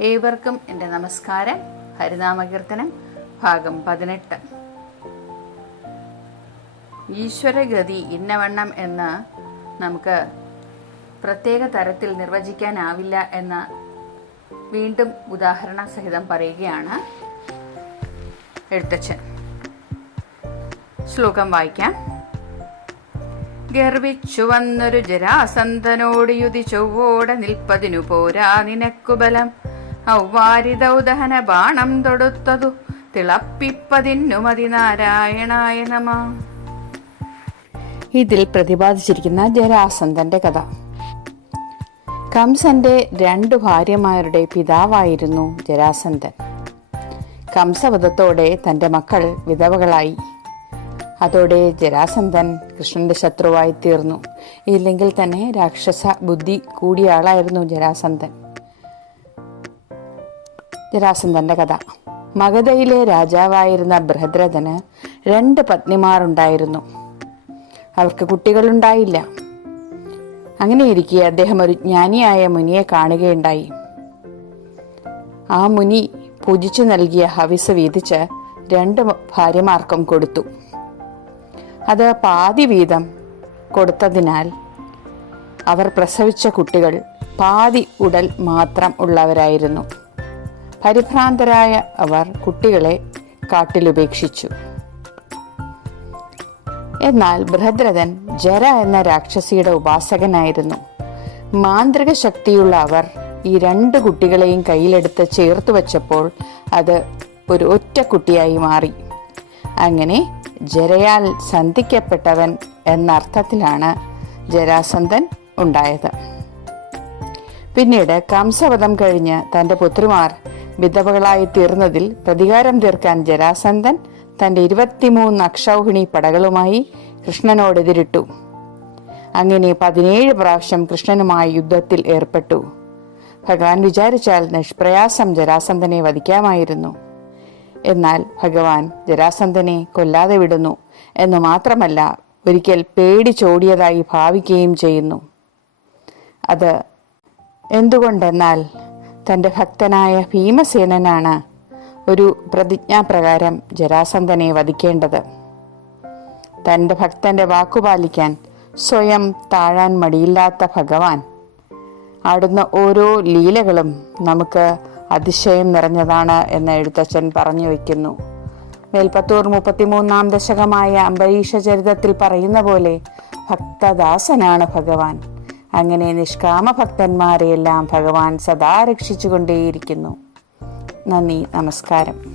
ഏവർക്കും എന്റെ നമസ്കാരം. ഹരിനാമകീർത്തനം ഭാഗം പതിനെട്ട്. ഈശ്വരഗതി ഇന്നവണ്ണം എന്ന് നമുക്ക് പ്രത്യേക തരത്തിൽ നിർവചിക്കാനാവില്ല എന്ന് വീണ്ടും ഉദാഹരണ സഹിതം പറയുകയാണ് എഴുത്തച്ഛൻ. ശ്ലോകം വായിക്കാം. ഗർവിച്ചു വന്നൊരു ജരാസന്ധനോട് യുതി ചൊവ്വോടെ നിൽപ്പതിനു പോരാ നിനക്കു ബലം. ഔവാരിദൗദഹന ബാണം തൊടുത്തതു. തിളപ്പിപ്പതിന്നു മതി നാരായണായ നമ. ഇതിൽ പ്രതിപാദിച്ചിരിക്കുന്ന ജരാസന്ധന്റെ കഥ. കംസന്റെ രണ്ടു ഭാര്യമാരുടെ പിതാവായിരുന്നു ജരാസന്ധൻ. കംസവധത്തോടെ തന്റെ മക്കൾ വിധവകളായി. അതോടെ ജരാസന്ധൻ കൃഷ്ണന്റെ ശത്രുവായി തീർന്നു. ഇല്ലെങ്കിൽ തന്നെ രാക്ഷസ ബുദ്ധി കൂടിയ ആളായിരുന്നു ജരാസന്ധൻ. ജരാസന്ധന്റെ കഥ. മഗധയിലെ രാജാവായിരുന്ന ബൃഹദ്രഥന് രണ്ട് പത്നിമാരുണ്ടായിരുന്നു. അവർക്ക് കുട്ടികളുണ്ടായില്ല. അങ്ങനെയിരിക്കെ അദ്ദേഹം ഒരു ജ്ഞാനിയായ മുനിയെ കാണുകയുണ്ടായി. ആ മുനി പൂജിച്ചു നൽകിയ ഹവിസ് വീതിച്ച് രണ്ട് ഭാര്യമാർക്കും കൊടുത്തു. അത് പാതി വീതം കൊടുത്തതിനാൽ അവർ പ്രസവിച്ച കുട്ടികൾ പാതി ഉടൽ മാത്രം ഉള്ളവരായിരുന്നു. പരിഭ്രാന്തരായ അവർ കുട്ടികളെ കാട്ടിലുപേക്ഷിച്ചു. എന്നാൽ ബൃഹദ്രഥൻ ജര എന്ന രാക്ഷസിയുടെ ഉപാസകനായിരുന്നു. മാന്ത്രിക ശക്തിയുള്ള അവർ ഈ രണ്ട് കുട്ടികളെയും കയ്യിലെടുത്ത് ചേർത്ത് വച്ചപ്പോൾ അത് ഒരു ഒറ്റ കുട്ടിയായി മാറി. അങ്ങനെ ജരയാൽ സന്ധിക്കപ്പെട്ടവൻ എന്നർത്ഥത്തിലാണ് ജരാസന്ധൻ ഉണ്ടായത്. പിന്നീട് കംസവധം കഴിഞ്ഞ് തന്റെ പുത്രിമാർ വിധവകളായി തീർന്നതിൽ പ്രതികാരം തീർക്കാൻ ജരാസന്ധൻ തന്റെ ഇരുപത്തിമൂന്ന് അക്ഷൗഹിണി പടകളുമായി കൃഷ്ണനോട് എതിരിട്ടു അങ്ങനെ പതിനേഴ് പ്രാവശ്യം കൃഷ്ണനുമായി യുദ്ധത്തിൽ ഏർപ്പെട്ടു. ഭഗവാൻ വിചാരിച്ചാൽ നിഷ്പ്രയാസം ജരാസന്ധനെ വധിക്കാമായിരുന്നു. എന്നാൽ ഭഗവാൻ ജരാസന്ധനെ കൊല്ലാതെ വിടുന്നു എന്ന് മാത്രമല്ല ഒരിക്കൽ പേടിച്ചോടിയതായി ഭാവിക്കുകയും ചെയ്യുന്നു. അത് എന്തുകൊണ്ടെന്നാൽ തന്റെ ഭക്തനായ ഭീമസേനനാണ് ഒരു പ്രതിജ്ഞാപ്രകാരം ജരാസന്ധനെ വധിക്കേണ്ടത്. തന്റെ ഭക്തന്റെ വാക്കുപാലിക്കാൻ സ്വയം താഴാൻ മടിയില്ലാത്ത ഭഗവാൻ. ആടുന്ന ഓരോ ലീലകളും നമുക്ക് അതിശയം നിറഞ്ഞതാണ് എന്ന് എഴുത്തച്ഛൻ പറഞ്ഞു വയ്ക്കുന്നു. മേൽപ്പത്തൂർ മുപ്പത്തിമൂന്നാം ദശകമായ അംബരീഷ ചരിതത്തിൽ പറയുന്ന പോലെ ഭക്തദാസനാണ് ഭഗവാൻ. അങ്ങനെ നിഷ്കാമ ഭക്തന്മാരെയെല്ലാം ഭഗവാൻ സദാ രക്ഷിച്ചുകൊണ്ടേയിരിക്കുന്നു. നന്ദി നമസ്കാരം.